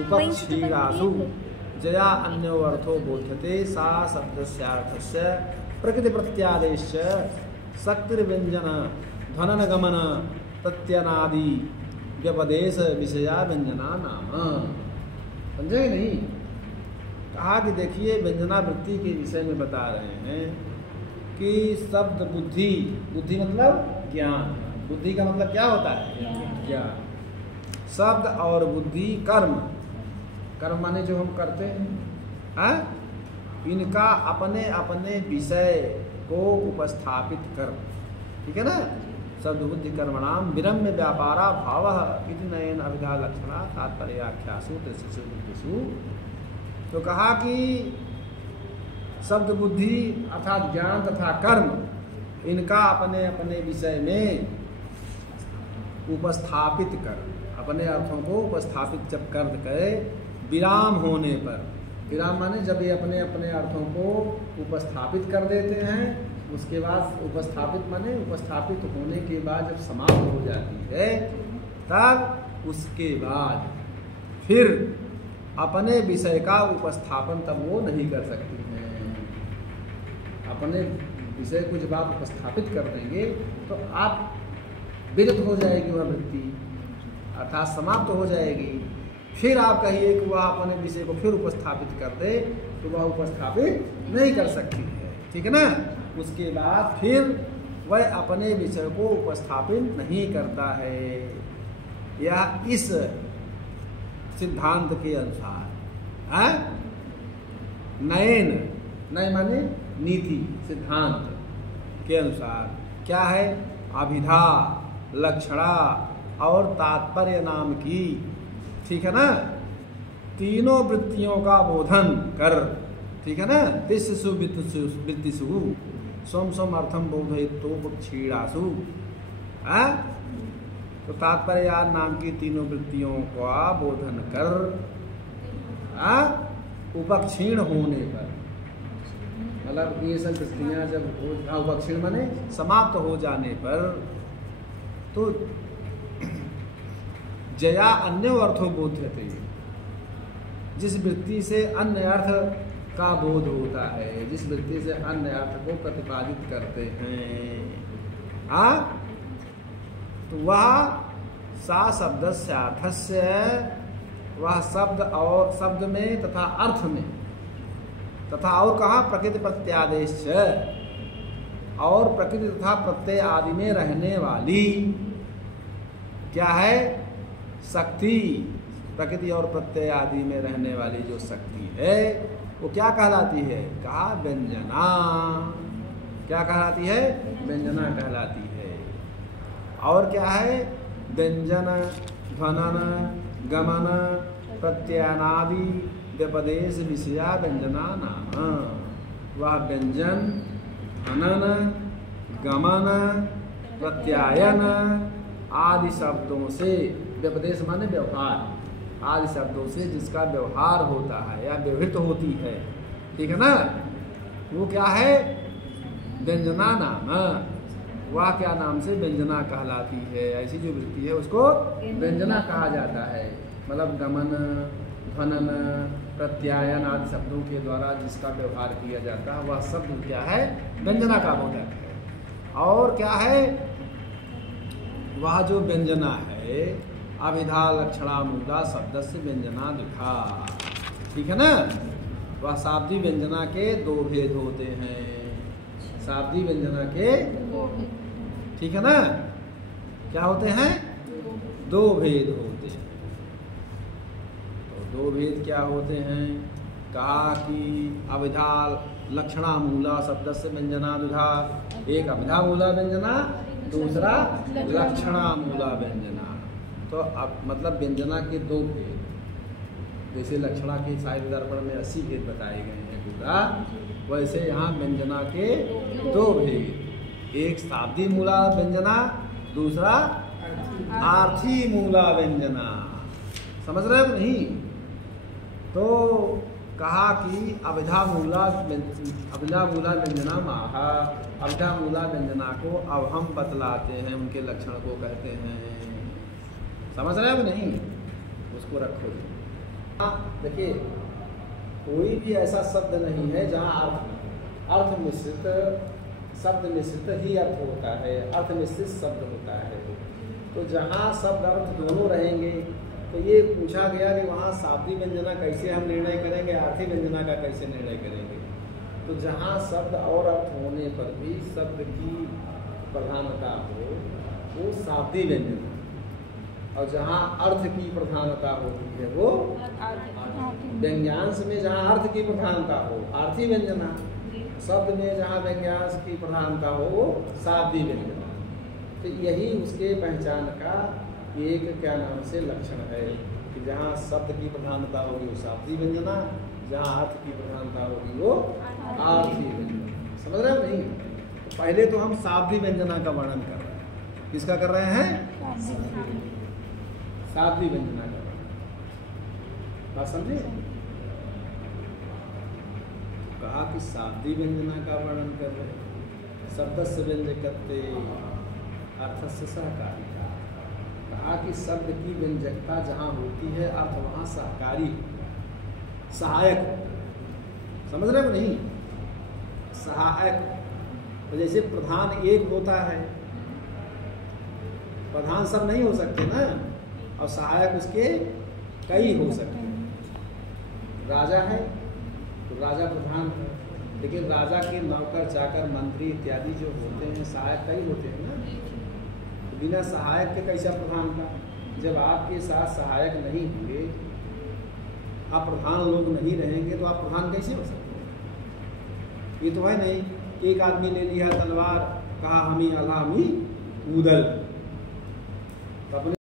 उपक्षीरासु जया अन्यो अर्थो बोध्यते सा शब्दस्यार्थस्य प्रकृति प्रत्यादेश शक्तिर्व्यंजन ध्वनन गमन प्रत्यनादि व्यपदेश विषया व्यंजना नाम। समझे नहीं? कहा कि देखिए व्यंजना वृत्ति के विषय में बता रहे हैं कि शब्द बुद्धि, बुद्धि मतलब ज्ञान, बुद्धि का मतलब क्या होता है? ज्ञान। शब्द और बुद्धि कर्म, कर्म माने जो हम करते हैं, इनका अपने अपने विषय को उपस्थापित कर, ठीक है ना? शब्द बुद्धि कर्मणाम विरम्य व्यापारा भाव इति नयन अभिधा लक्षणा तात्पर्याख्यासु त्रिषु बुद्धिषु। तो कहा कि शब्द बुद्धि अर्थात ज्ञान तथा कर्म, इनका अपने अपने विषय में उपस्थापित कर, अपने अर्थों को उपस्थापित जब कर करे विराम होने पर, विराम माने जब ये अपने अपने अर्थों को उपस्थापित कर देते हैं, उसके बाद उपस्थापित माने उपस्थापित होने के बाद जब समाप्त हो जाती है, तब उसके बाद फिर अपने विषय का उपस्थापन तब वो नहीं कर सकती हैं। अपने विषय को जब आप उपस्थापित कर देंगे तो आप विरत हो जाएगी वह वृत्ति, अर्थात समाप्त हो जाएगी। फिर आप कहिए कि वह अपने विषय को फिर उपस्थापित कर दे तो वह उपस्थापित नहीं कर सकती है, ठीक है ना? उसके बाद फिर वह अपने विषय को उपस्थापित नहीं करता है। यह इस सिद्धांत के अनुसार नयन, नय माने नीति, सिद्धांत के अनुसार क्या है? अभिधा, लक्षणा और तात्पर्य नाम की, ठीक है ना, तीनों वृत्तियों का बोधन कर, ठीक है ना? तिस्सु वृत्तिषु स्वम स्वम अर्थम बोधयितोपक्षीणासु। तो तात्पर्य नाम की तीनों वृत्तियों का बोधन कर उपक्षीण होने पर, मतलब ये सब वृत्तियां जब उपक्षीण माने समाप्त हो जाने पर, तो जया अन्य अर्थो बोध्यते, जिस वृत्ति से अन्य अर्थ का बोध होता है, जिस वृत्ति से अन्य अर्थ को प्रतिपादित करते हैं, तो वह सा शब्दस्यार्थस्य, वह शब्द और शब्द में तथा अर्थ में तथा और कहा प्रकृति प्रत्यादेश, और प्रकृति तथा प्रत्यय आदि में रहने वाली क्या है? शक्ति। प्रकृति और प्रत्यय आदि में रहने वाली जो शक्ति है वो क्या कहलाती है? कहा व्यंजना। क्या कहलाती है? व्यंजना कहलाती है। और क्या है? व्यंजन, ध्वनन, गमन, प्रत्ययनादि व्यपदेश विषया व्यंजना नाम। वह व्यंजन, ध्वनन, गमन, प्रत्यायन आदि शब्दों से, व्यपदेश माने व्यवहार, आदि शब्दों से जिसका व्यवहार होता है या व्यवहित होती है, ठीक है ना, वो क्या है? व्यंजना नाम। वह क्या नाम से? व्यंजना कहलाती है। ऐसी जो वृत्ति है उसको व्यंजना कहा जाता है। मतलब गमन, ध्वनन, प्रत्यायन आदि शब्दों के द्वारा जिसका व्यवहार किया जाता है वह शब्द क्या है? व्यंजना का बोधक है। और क्या है? वह जो व्यंजना है अभिधा लक्षणा मूला शब्द से व्यंजना लिखा, ठीक है ना? वह शाब्दी व्यंजना के दो भेद होते हैं। शाब्दी व्यंजना के, ठीक है ना, क्या होते हैं? दो भेद होते हैं। तो दो भेद क्या होते हैं? कहा कि अभिधा लक्षणा मूला शब्द से व्यंजना दुधा, एक अभिधा मूला व्यंजना, दूसरा लक्षणा मूला व्यंजना। तो अब मतलब व्यंजना के दो भेद, जैसे लक्षणा के साहित्य दर्पण में 80 भेद बताए गए हैं पूरा, वैसे यहाँ व्यंजना के दो भेद, एक शाब्दी मूला व्यंजना, दूसरा आर्थी मूला व्यंजना। समझ रहे हो नहीं? तो कहा कि अभिधा मूला व्यंजना माहा, अभिधा मूला व्यंजना को अब हम बतलाते हैं, उनके लक्षण को कहते हैं। समझ रहे हो नहीं? इसको रखो। देखिए कोई भी ऐसा शब्द नहीं है जहाँ अर्थ मिश्रित, शब्द मिश्रित ही अर्थ होता है, अर्थ मिश्रित शब्द होता है। तो जहाँ शब्द अर्थ दोनों रहेंगे तो ये पूछा गया कि वहाँ शाब्दिक व्यंजना कैसे हम निर्णय करेंगे, आर्थिक व्यंजना का कैसे निर्णय करेंगे। तो जहाँ शब्द और अर्थ होने पर भी शब्द की प्रधानता हो वो शाब्दिक व्यंजना, और जहाँ अर्थ की प्रधानता होती है वो व्यंग्यांश में जहाँ अर्थ की प्रधानता हो आर्थिक व्यंजना, शब्द में जहाँ व्यंग्यांश की प्रधानता हो वो शाब्दिक व्यंजना। तो यही उसके पहचान का एक क्या नाम से लक्षण है कि जहाँ शब्द की प्रधानता होगी वो शाब्दिक व्यंजना, जहाँ अर्थ की प्रधानता होगी वो आर्थिक व्यंजना। समझ रहे हो नहीं? तो पहले तो हम शाब्दिक व्यंजना का वर्णन कर रहे हैं। किसका कर रहे हैं? शाब्दिक व्यंजना का वर्णन। बात समझे? कहा कि शाब्दिक व्यंजना का वर्णन कर रहे हैं। शब्दस्य व्यंजकत्वे अर्थस्य सहकारिता। कहा कि शब्द की व्यंजकता जहाँ होती है अर्थ वहाँ सहकारी सहायक, समझ रहे हो नहीं? सहायक। तो जैसे प्रधान एक होता है, प्रधान सब नहीं हो सकते ना, और सहायक उसके कई हो सकते हैं। राजा है तो राजा प्रधान है, लेकिन राजा के नौकर चाकर मंत्री इत्यादि जो होते हैं सहायक कई होते हैं ना। तो बिना सहायक के कैसा प्रधान का? जब आपके साथ सहायक नहीं होंगे, आप प्रधान लोग नहीं रहेंगे तो आप प्रधान कैसे हो सकते हैं? ये तो है नहीं। एक आदमी ले लिया तलवार, कहा हम ही आला हम ही ऊदल, तो अपने